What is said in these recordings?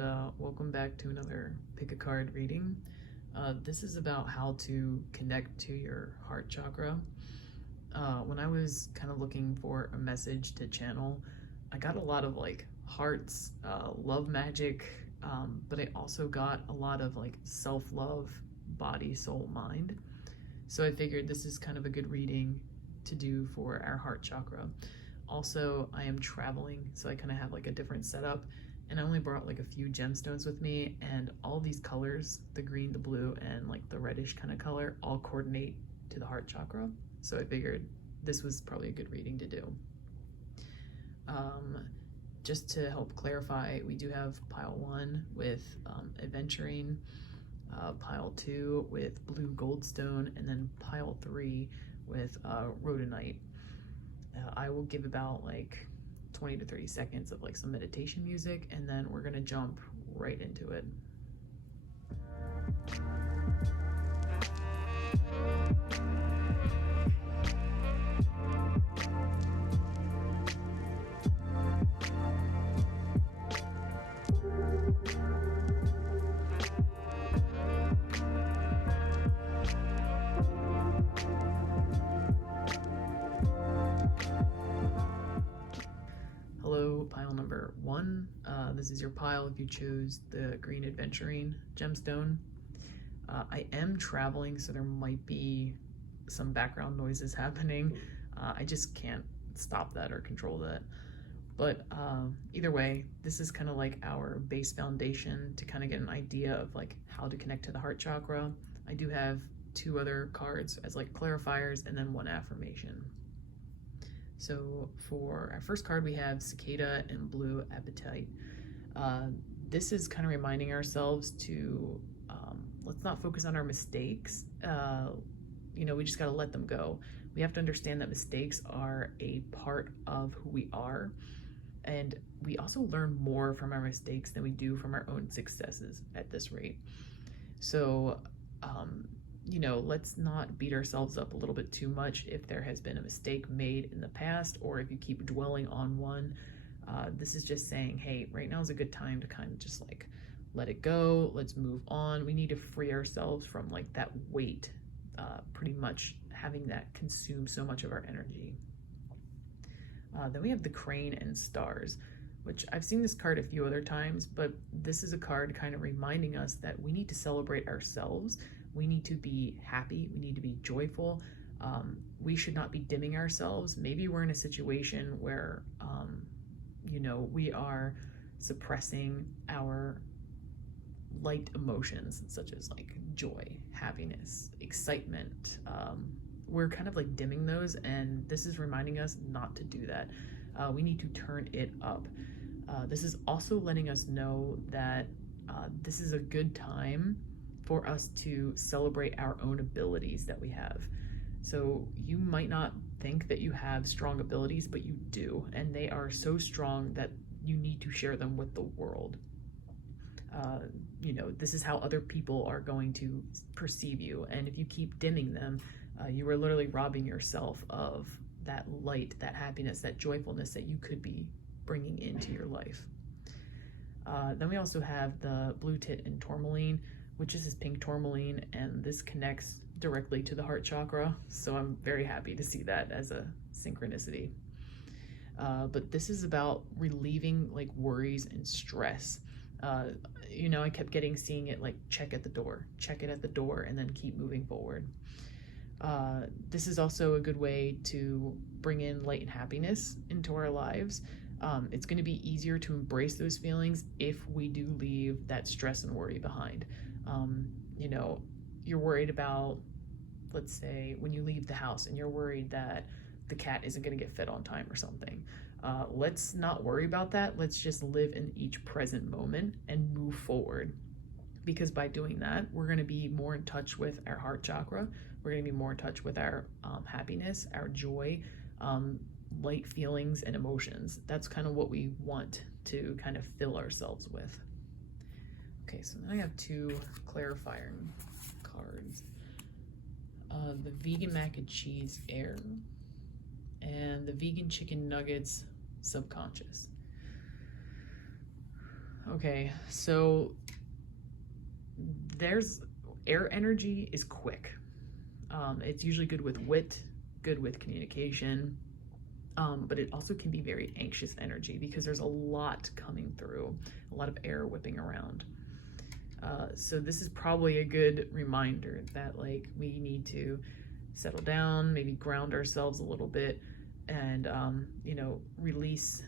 and welcome back to another pick a card reading. This is about how to connect to your heart chakra. When I was kind of looking for a message to channel, I got a lot of like hearts, love magic, but I also got a lot of like self-love, body, soul, mind. So I figured this is kind of a good reading to do for our heart chakra. Also, I am traveling, so I kind of have like a different setup, and I only brought like a few gemstones with me, and all these colors, the green, the blue, and like the reddish kind of color, all coordinate to the heart chakra. So I figured this was probably a good reading to do. Just to help clarify, we do have pile 1 with adventuring, pile 2 with blue goldstone, and then pile 3 with rhodonite. I will give about like 20 to 30 seconds of like some meditation music, and then we're gonna jump right into it. Hello, pile number 1. This is your pile if you chose the green adventuring gemstone. I am traveling, so there might be some background noises happening. I just can't stop that or control that. But either way, this is kind of like our base foundation to kind of get an idea of like how to connect to the heart chakra. I do have 2 other cards as like clarifiers and then 1 affirmation. So for our first card, we have Cicada and Blue Appetite. This is kind of reminding ourselves to let's not focus on our mistakes. We just got to let them go. We have to understand that mistakes are a part of who we are. And we also learn more from our mistakes than we do from our own successes at this rate. So, let's not beat ourselves up a little bit too much if there has been a mistake made in the past, or if you keep dwelling on one. This is just saying, hey, right now is a good time to kind of just like let it go. Let's move on. We need to free ourselves from like that weight, pretty much having that consume so much of our energy. Then we have the Crane and Stars, which I've seen this card a few other times, but this is a card kind of reminding us that we need to celebrate ourselves. We need to be happy. We need to be joyful. We should not be dimming ourselves. Maybe we're in a situation where, we are suppressing our light emotions, such as like joy, happiness, excitement. We're kind of like dimming those, and this is reminding us not to do that. We need to turn it up. This is also letting us know that this is a good time for us to celebrate our own abilities that we have. So you might not think that you have strong abilities, but you do, and they are so strong that you need to share them with the world. This is how other people are going to perceive you, and if you keep dimming them, you are literally robbing yourself of that light, that happiness, that joyfulness that you could be bringing into your life. Then we also have the Blue Tit and Tourmaline, which is this pink tourmaline, and this connects directly to the heart chakra, so I'm very happy to see that as a synchronicity. But this is about relieving like worries and stress. I kept seeing it like check it at the door, and then keep moving forward. This is also a good way to bring in light and happiness into our lives. It's going to be easier to embrace those feelings if we do leave that stress and worry behind. You're worried about, let's say, when you leave the house and you're worried that the cat isn't going to get fed on time or something. Let's not worry about that. Let's just live in each present moment and move forward. Because by doing that, we're going to be more in touch with our heart chakra. We're going to be more in touch with our happiness, our joy, light feelings and emotions. That's kind of what we want to kind of fill ourselves with. Okay, so now I have 2 clarifying cards. The Vegan Mac and Cheese Air and the Vegan Chicken Nuggets Subconscious. Okay, so there's air energy is quick. It's usually good with wit, good with communication, but it also can be very anxious energy because there's a lot coming through, a lot of air whipping around. So this is probably a good reminder that like we need to settle down, maybe ground ourselves a little bit, and release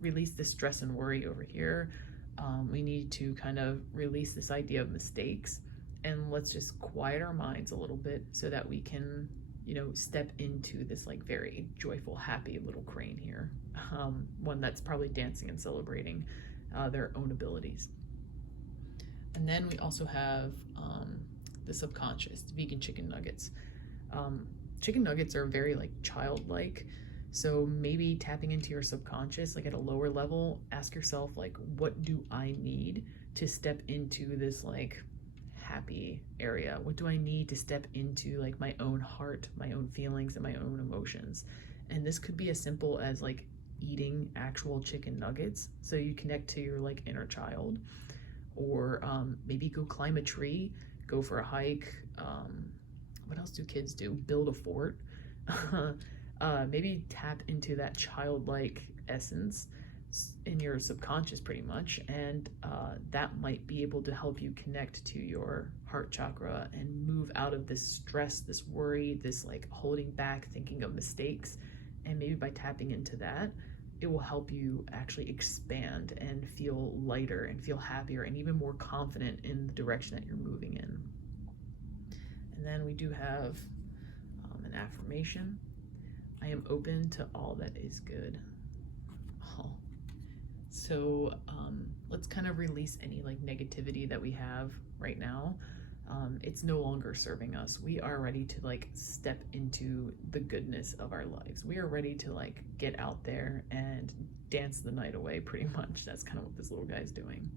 the stress and worry over here. We need to kind of release this idea of mistakes, and let's just quiet our minds a little bit so that we can step into this like very joyful, happy little crane here, one that's probably dancing and celebrating their own abilities. And then we also have the subconscious, the vegan chicken nuggets. Chicken nuggets are very like childlike. So maybe tapping into your subconscious, like at a lower level, ask yourself like, what do I need to step into this like happy area? What do I need to step into like my own heart, my own feelings, and my own emotions? And this could be as simple as like eating actual chicken nuggets so you connect to your like inner child, or maybe go climb a tree, go for a hike. What else do kids do? Build a fort. Maybe tap into that childlike essence in your subconscious pretty much, and that might be able to help you connect to your heart chakra and move out of this stress, this worry, this like holding back, thinking of mistakes. And maybe by tapping into that, it will help you actually expand and feel lighter and feel happier and even more confident in the direction that you're moving in. And then we do have an affirmation. I am open to all that is good. Oh. So let's kind of release any like negativity that we have right now. It's no longer serving us. We are ready to like step into the goodness of our lives. We are ready to like get out there and dance the night away pretty much. That's kind of what this little guy's doing.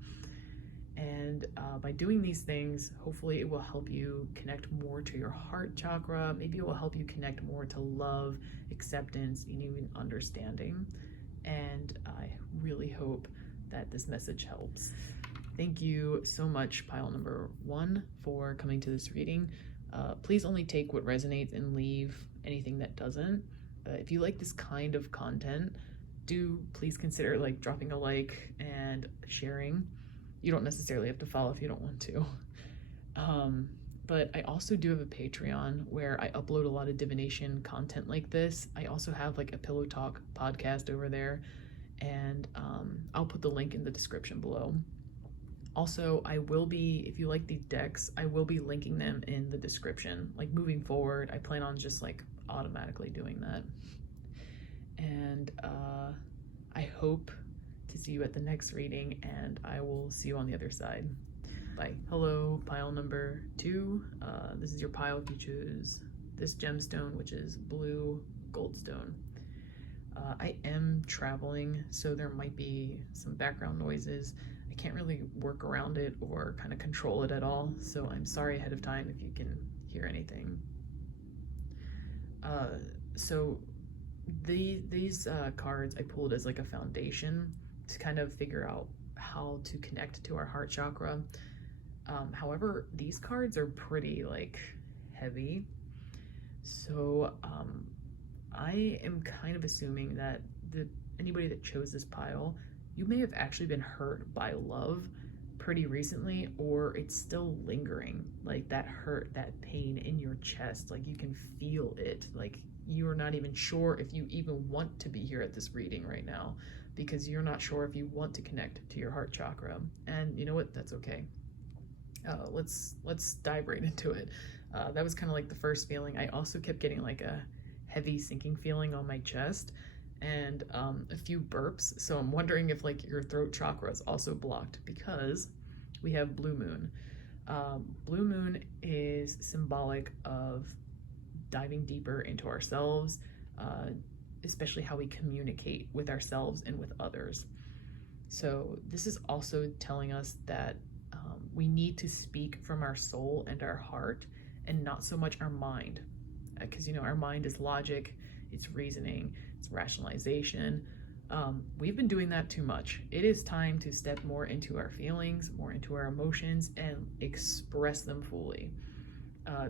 And by doing these things, hopefully it will help you connect more to your heart chakra. Maybe it will help you connect more to love, acceptance, and even understanding. And I really hope that this message helps. Thank you so much, pile number 1, for coming to this reading. Please only take what resonates and leave anything that doesn't. If you like this kind of content, do please consider like dropping a like and sharing. You don't necessarily have to follow if you don't want to. But I also do have a Patreon where I upload a lot of divination content like this. I also have like a Pillow Talk podcast over there, and I'll put the link in the description below. Also, I will be, if you like these decks, I will be linking them in the description. Like moving forward, I plan on just like automatically doing that. And I hope to see you at the next reading, and I will see you on the other side. Bye. Hello, pile number 2. This is your pile if you choose this gemstone, which is blue goldstone. I am traveling, so there might be some background noises. I can't really work around it or kind of control it at all, so I'm sorry ahead of time if you can hear anything. So these cards I pulled as like a foundation to kind of figure out how to connect to our heart chakra. However, these cards are pretty like heavy, so I am kind of assuming that anybody that chose this pile, you may have actually been hurt by love pretty recently, or it's still lingering, like that hurt, that pain in your chest, like you can feel it, like you're not even sure if you even want to be here at this reading right now because you're not sure if you want to connect to your heart chakra. And you know what, that's okay. Let's dive right into it. That was kind of like the first feeling. I also kept getting like a heavy sinking feeling on my chest and a few burps, so I'm wondering if like your throat chakra is also blocked because we have blue moon. Blue moon is symbolic of diving deeper into ourselves, especially how we communicate with ourselves and with others. So this is also telling us that we need to speak from our soul and our heart and not so much our mind, because our mind is logic, it's reasoning, it's rationalization, We've been doing that too much. It is time to step more into our feelings, more into our emotions, and express them fully.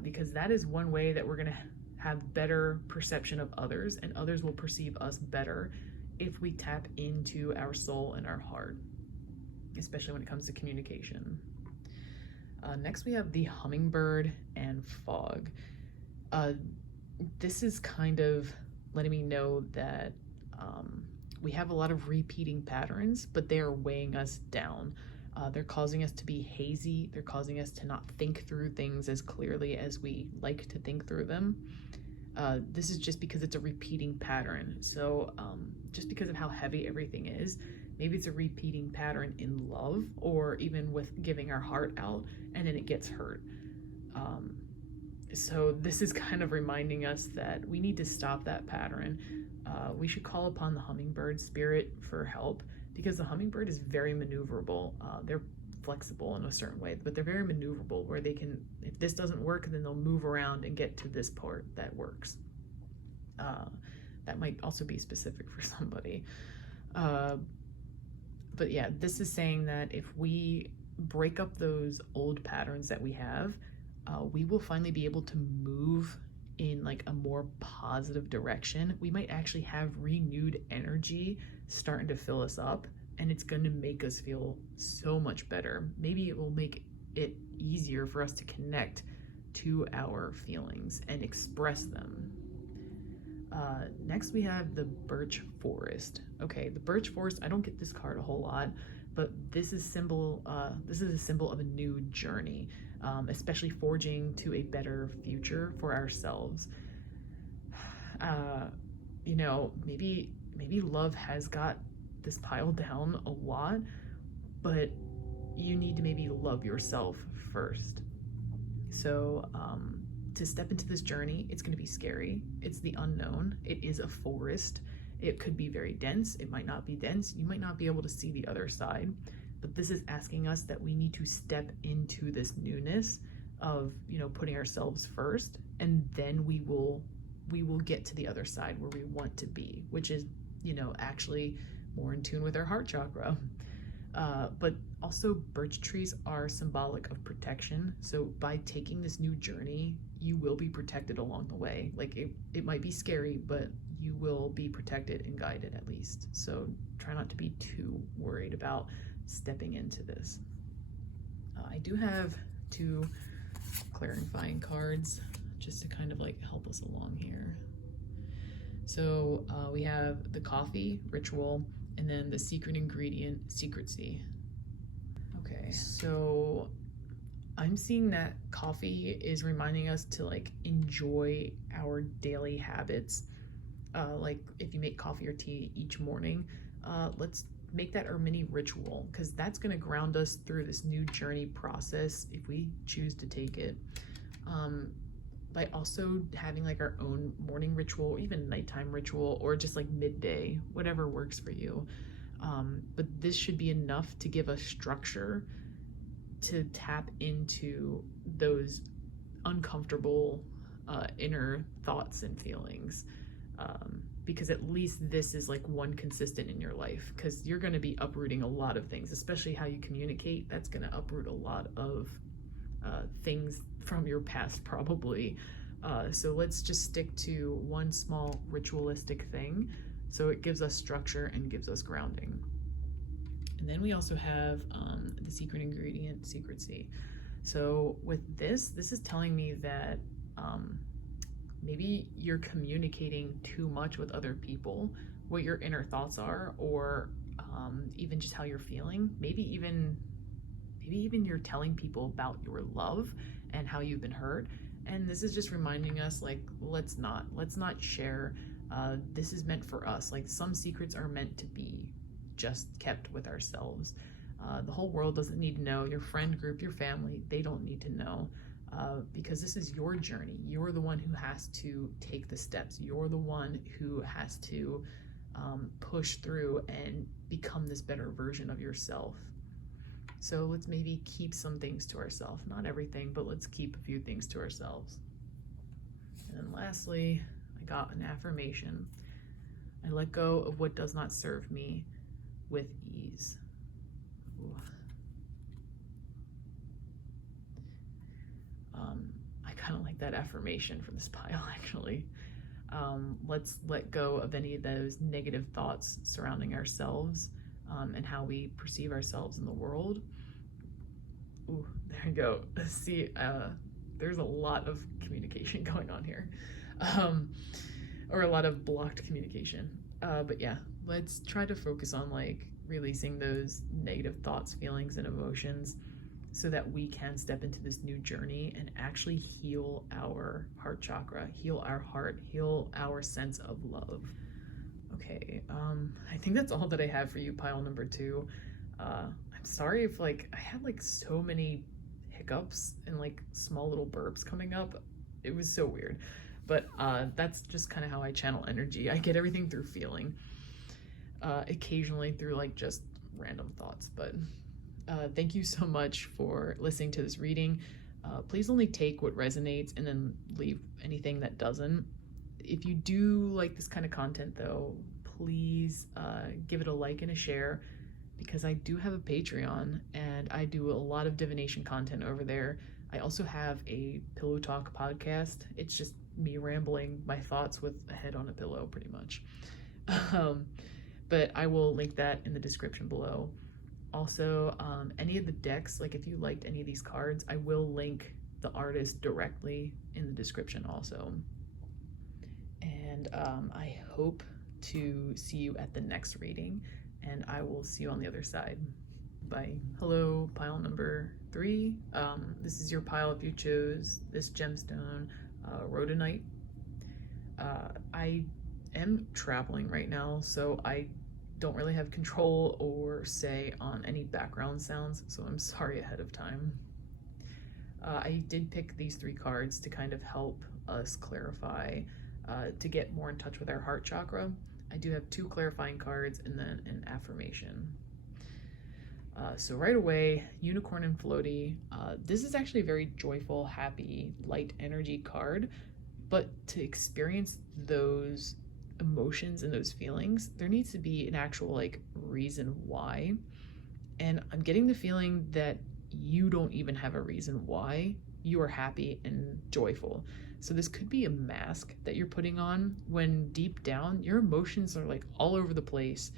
Because that is one way that we're going to have better perception of others, and others will perceive us better if we tap into our soul and our heart, especially when it comes to communication. Next, we have the hummingbird and fog. This is kind of letting me know that we have a lot of repeating patterns, but they are weighing us down. They're causing us to be hazy. They're causing us to not think through things as clearly as we like to think through them. This is just because it's a repeating pattern. So just because of how heavy everything is, maybe it's a repeating pattern in love, or even with giving our heart out and then it gets hurt. So this is kind of reminding us that we need to stop that pattern. We should call upon the hummingbird spirit for help, because the hummingbird is very maneuverable. They're flexible in a certain way, but they're very maneuverable, where they can, if this doesn't work, then they'll move around and get to this part that works. That might also be specific for somebody. But yeah, this is saying that if we break up those old patterns that we have, we will finally be able to move in like a more positive direction. We might actually have renewed energy starting to fill us up, and it's going to make us feel so much better. Maybe it will make it easier for us to connect to our feelings and express them. Next we have the birch forest. Okay, the birch forest, I don't get this card a whole lot, but this is a symbol of a new journey, especially forging to a better future for ourselves. You know, maybe love has got this piled down a lot, but you need to maybe love yourself first. So to step into this journey, it's going to be scary. It's the unknown. It is a forest. It could be very dense. It might not be dense. You might not be able to see the other side, but this is asking us that we need to step into this newness of, you know, putting ourselves first, and then we will get to the other side where we want to be, which is, you know, actually more in tune with our heart chakra. But also birch trees are symbolic of protection. So by taking this new journey, you will be protected along the way. Like it might be scary, but you will be protected and guided at least. So try not to be too worried about stepping into this. I do have 2 clarifying cards just to kind of like help us along here. So we have the coffee ritual, and then the secret ingredient, secrecy. Okay, so I'm seeing that coffee is reminding us to like enjoy our daily habits. Like if you make coffee or tea each morning, let's make that our mini ritual, because that's going to ground us through this new journey process if we choose to take it. By also having like our own morning ritual, or even nighttime ritual, or just like midday, whatever works for you. But this should be enough to give us structure to tap into those uncomfortable inner thoughts and feelings. Because at least this is like one consistent in your life, because you're going to be uprooting a lot of things, especially how you communicate. That's going to uproot a lot of things from your past probably. So let's just stick to one small ritualistic thing, so it gives us structure and gives us grounding. And then we also have the secret ingredient, secrecy. So with this is telling me that maybe you're communicating too much with other people, what your inner thoughts are, or even just how you're feeling. Maybe even you're telling people about your love and how you've been hurt. And this is just reminding us, like, let's not share. This is meant for us. Like, some secrets are meant to be just kept with ourselves. The whole world doesn't need to know. Your friend group, your family, they don't need to know. Because this is your journey. You're the one who has to take the steps. You're the one who has to push through and become this better version of yourself. So let's maybe keep some things to ourselves. Not everything, but let's keep a few things to ourselves. And then lastly, I got an affirmation. I let go of what does not serve me with ease. Ooh. I kind of like that affirmation for this pile, actually. Let's let go of any of those negative thoughts surrounding ourselves and how we perceive ourselves in the world. Ooh, there you go. See, there's a lot of communication going on here, or a lot of blocked communication. But yeah, let's try to focus on like releasing those negative thoughts, feelings, and emotions so that we can step into this new journey and actually heal our heart chakra, heal our heart, heal our sense of love. Okay, I think that's all that I have for you, pile number 2. I'm sorry if like I had like so many hiccups and like small little burps coming up. It was so weird, but that's just kind of how I channel energy. I get everything through feeling, occasionally through like just random thoughts, but thank you so much for listening to this reading. Please only take what resonates and then leave anything that doesn't. If you do like this kind of content though, please give it a like and a share, because I do have a Patreon and I do a lot of divination content over there. I also have a Pillow Talk podcast. It's just me rambling my thoughts with a head on a pillow, pretty much. But I will link that in the description below. Also, any of the decks, like if you liked any of these cards, I will link the artist directly in the description also. And I hope to see you at the next reading, and I will see you on the other side. Bye. Hello, pile number 3. This is your pile if you chose this gemstone, rhodonite. I am traveling right now, so I don't really have control or say on any background sounds, so I'm sorry ahead of time. I did pick these 3 cards to kind of help us clarify, to get more in touch with our heart chakra. I do have 2 clarifying cards and then an affirmation. So right away, Unicorn and Floaty. This is actually a very joyful, happy, light energy card, but to experience those emotions and those feelings, there needs to be an actual like reason why. And I'm getting the feeling that you don't even have a reason why you are happy and joyful. So this could be a mask that you're putting on when deep down your emotions are like all over the place.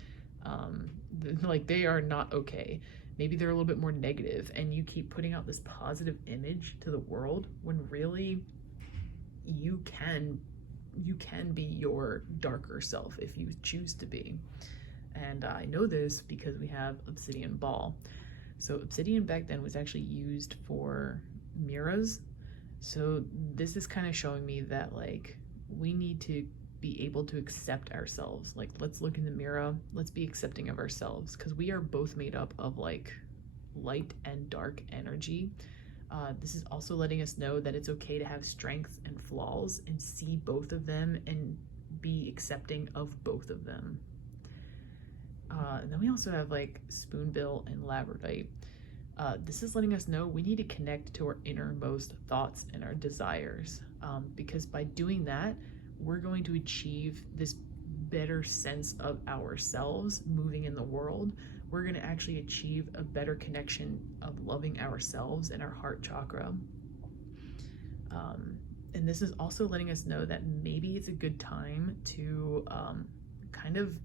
Like they are not okay. Maybe they're a little bit more negative, and you keep putting out this positive image to the world when really you can be your darker self if you choose to be. And I know this because we have obsidian ball. So obsidian back then was actually used for mirrors. So this is kind of showing me that like we need to be able to accept ourselves. Like, let's look in the mirror, let's be accepting of ourselves, because we are both made up of like light and dark energy. This is also letting us know that it's okay to have strengths and flaws and see both of them and be accepting of both of them. And then we also have like spoonbill and labradorite. This is letting us know we need to connect to our innermost thoughts and our desires, because by doing that, we're going to achieve this better sense of ourselves moving in the world. We're going to actually achieve a better connection of loving ourselves and our heart chakra. And this is also letting us know that maybe it's a good time to kind of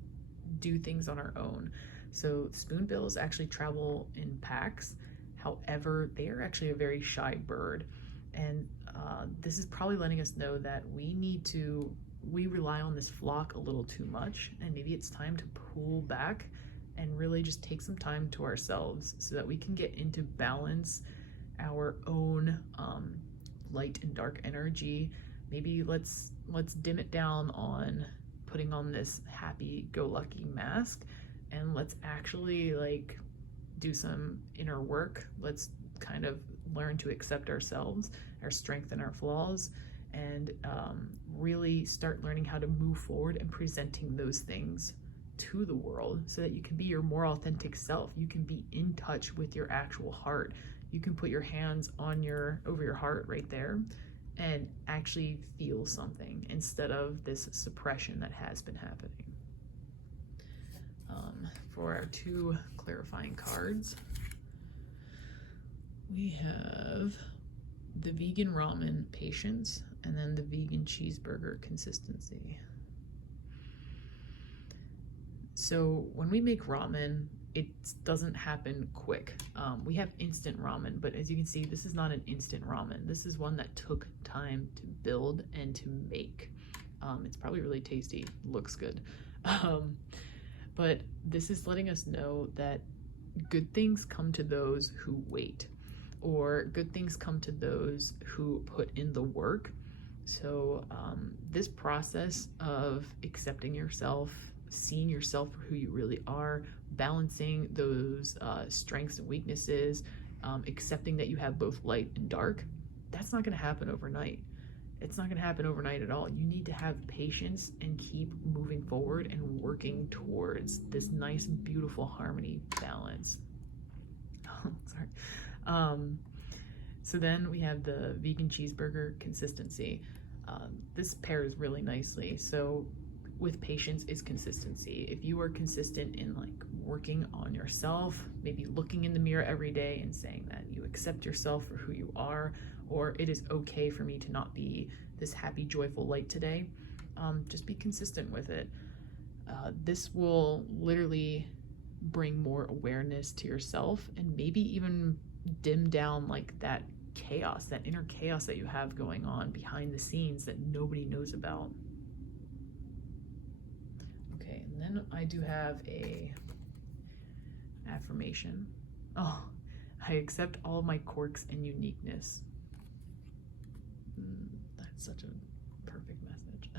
do things on our own. So spoonbills actually travel in packs. However, they are actually a very shy bird. And this is probably letting us know that we rely on this flock a little too much, and maybe it's time to pull back and really just take some time to ourselves so that we can get into balance our own light and dark energy. Maybe let's dim it down on putting on this happy-go-lucky mask, and let's actually like do some inner work. Let's kind of learn to accept ourselves, our strengths and our flaws, and really start learning how to move forward and presenting those things to the world so that you can be your more authentic self. You can be in touch with your actual heart. You can put your hands on over your heart right there and actually feel something instead of this suppression that has been happening. for our 2 clarifying cards. We have the vegan ramen patience and then the vegan cheeseburger consistency. So when we make ramen, it doesn't happen quick. We have instant ramen, but as you can see, this is not an instant ramen. This is one that took time to build and to make. It's probably really tasty, looks good. But this is letting us know that good things come to those who wait, or good things come to those who put in the work. So this process of accepting yourself, seeing yourself for who you really are, balancing those strengths and weaknesses, accepting that you have both light and dark, that's not going to happen overnight. It's not going to happen overnight at all. You need to have patience and keep moving forward and working towards this nice, beautiful harmony balance. Sorry. So then we have the vegan cheeseburger consistency. This pairs really nicely. So with patience is consistency. If you are consistent in like working on yourself, maybe looking in the mirror every day and saying that you accept yourself for who you are, or it is okay for me to not be this happy, joyful light today, just be consistent with it. This will literally bring more awareness to yourself and maybe even dim down like that chaos, that inner chaos that you have going on behind the scenes that nobody knows about. Okay, and then I do have a affirmation. Oh, I accept all of my quirks and uniqueness. That's such a perfect message.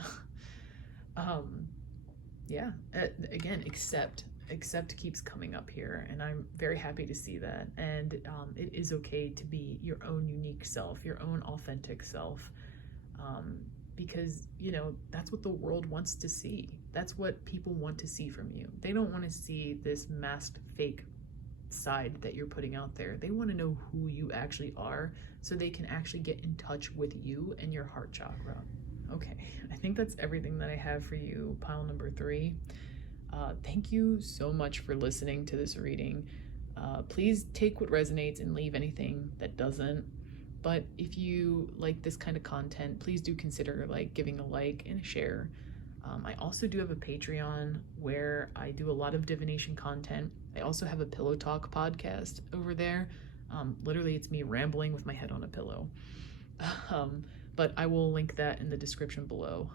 Yeah, again, accept keeps coming up here, and I'm very happy to see that. And it is okay to be your own unique self, your own authentic self, because you know that's what the world wants to see. That's what people want to see from you. They don't want to see this masked fake side that you're putting out there. They want to know who you actually are so they can actually get in touch with you and your heart chakra. Okay, I think that's everything that I have for you, pile number 3. Thank you so much for listening to this reading. Please take what resonates and leave anything that doesn't. But if you like this kind of content, please do consider like giving a like and a share. I also do have a Patreon where I do a lot of divination content. I also have a Pillow Talk podcast over there. Literally, it's me rambling with my head on a pillow. But I will link that in the description below.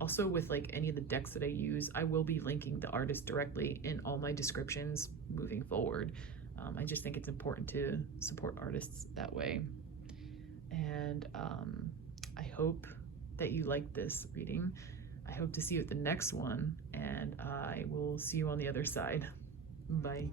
Also, with like any of the decks that I use, I will be linking the artist directly in all my descriptions moving forward. I just think it's important to support artists that way. And I hope that you liked this reading. I hope to see you at the next one, and I will see you on the other side. Bye.